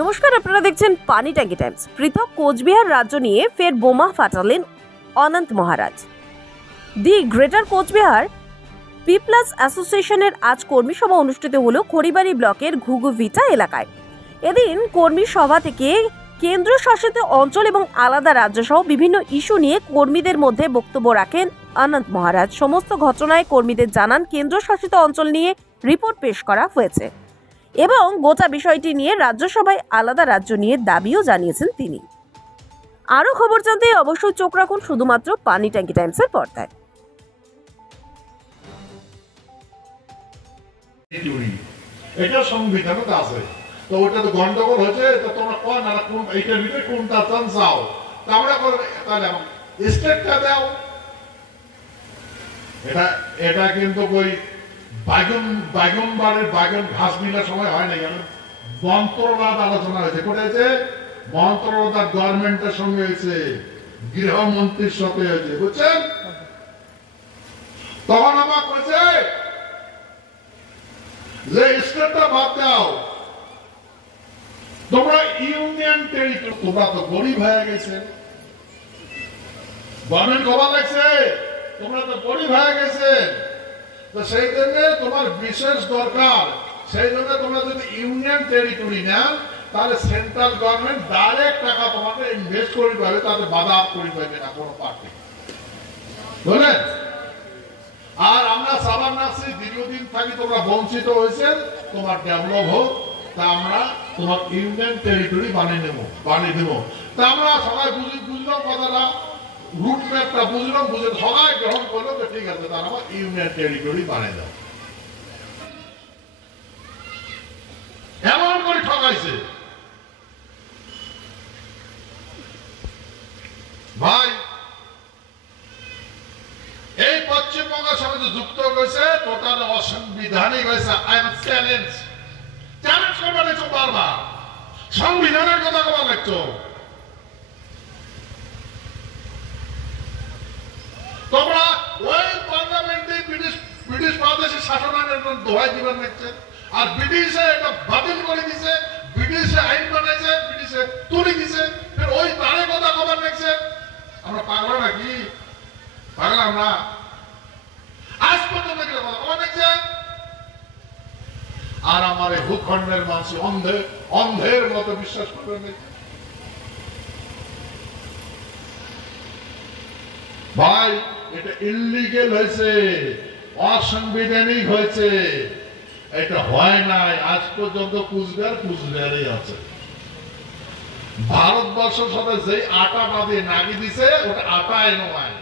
নমস্কার, আপনারা দেখছেন পানি ট্যাঙ্কি টাইমস। পৃথক কোচবিহার রাজ্য নিয়ে ফের বোমা ফাটালেন অনন্ত মহারাজ। দি গ্রেটার কোচবিহার পিপলস অ্যাসোসিয়েশনের আজ কর্মী সভা অনুষ্ঠিত হলো খড়িবাড়ি ব্লকের ঘুঘুভিটা এলাকায়। এদিন কর্মী সভা থেকে কেন্দ্র শাসিত অঞ্চল এবং আলাদা রাজ্য সহ বিভিন্ন ইস্যু নিয়ে কর্মীদের মধ্যে বক্তব্য রাখেন অনন্ত মহারাজ। সমস্ত ঘটনায় কর্মীদের জানান কেন্দ্র শাসিত অঞ্চল নিয়ে রিপোর্ট পেশ করা হয়েছে এবং গোটা বিষয়টি নিয়ে রাজ্যসভায় আলাদা রাজ্য নিয়ে দাবিও জানিয়েছেন তিনি। আরও খবর জানতে অবশ্যই চোখ রাখুন শুধুমাত্র পানি ট্যাঙ্কি টাইমসের পর্দায়। এটা সংবিধানে আছে, তো ওটা তো গন্ডগোল হয়েছে, তো তোমরা কোন না কোন এইটার ভিতরে কোনটা চান চাও, আমরা করবে তাহলে স্টেটটা দাও। এটা কিন্তু ওই বাগন ঘাস মিলার সময় হয় না, কেন মন্ত্রণালয় আলোচনা হয়েছে, কোথায় মন্ত্রণালয় গভর্নমেন্টের সঙ্গে হয়েছে, গৃহমন্ত্রীর সাথে হয়েছে, বুঝছেন? তখন আমার করেছে যে স্টেটটা বাদ দাও, তোমরা ইউনিয়ন টেরিটরি, তোমরা তো গরিব হয়ে গেছে, গভর্নমেন্ট খবর লাগছে, তোমরা তো গরিব হয়ে গেছে, তো সেই জন্য তোমার বিশেষ দরকার, সেই জন্য তোমরা যদি ইউনিয়ন টেরিটরি নেন তাহলে সেন্ট্রাল গভর্নমেন্ট ডাইরেক্ট টাকা তোমাকে ইনভেস্ট করে পাবে, তাতে বাধা করে পাবে না কোনো পার্টি, বুঝলেন? আর আমরা সাবান্নাসি দীর্ঘদিন থাকি, তোমরা বঞ্চিত হয়েছেন, তোমার ডেভেলপ হোক, তা আমরা তোমার ইউনিয়ন টেরিটরি বানিয়ে দেব। তা আমরা সবাই বুঝলাম কথাটা, রুট ম্যাপটা বুঝলাম, বুঝে সবাই গ্রহণ করলো, তো ঠিক আছে, তার আমার ইউনিয়ন টেরিটরি বানিয়ে দাও। এমন করে ঠকাইছে ভাই, এই পশ্চিমবঙ্গের সঙ্গে যুক্ত হয়েছে, টোটাল অসাংবিধানিক হয়েছে। আই এম চ্যালেঞ্জ করবার দেখছো, বারবার সংবিধানের কথা কবার দেখছো, তোমরা ওই পার্লামেন্টে ব্রিটিশ বাংলাদেশের শাসন আইনের দোহাই দিবার দেখছে, আর ব্রিটিশে এটা বাতিল করে দিছে, ব্রিটিশে আইন বানাইছে, ব্রিটিশে তুলে দিছে, ওই তারে কথা কবার দেখছে। আমরা পাগলা নাকি? পাগলাম না? আজ পর্যন্ত কথা কবার দেখছে। আর আমার এই ভূখণ্ডের মানুষ অন্ধের মতো বিশ্বাস করবেন দেখছে। ভাই, এটা ইলিগেল হয়েছে, অসাংবিধানিক হয়েছে, এটা হয় নাই। আজ পর্যন্ত কুচবিহারই আছে। ভারতবর্ষের সাথে যে আটা বাঁধে নাগি দিছে, ওটা আটাই নয়।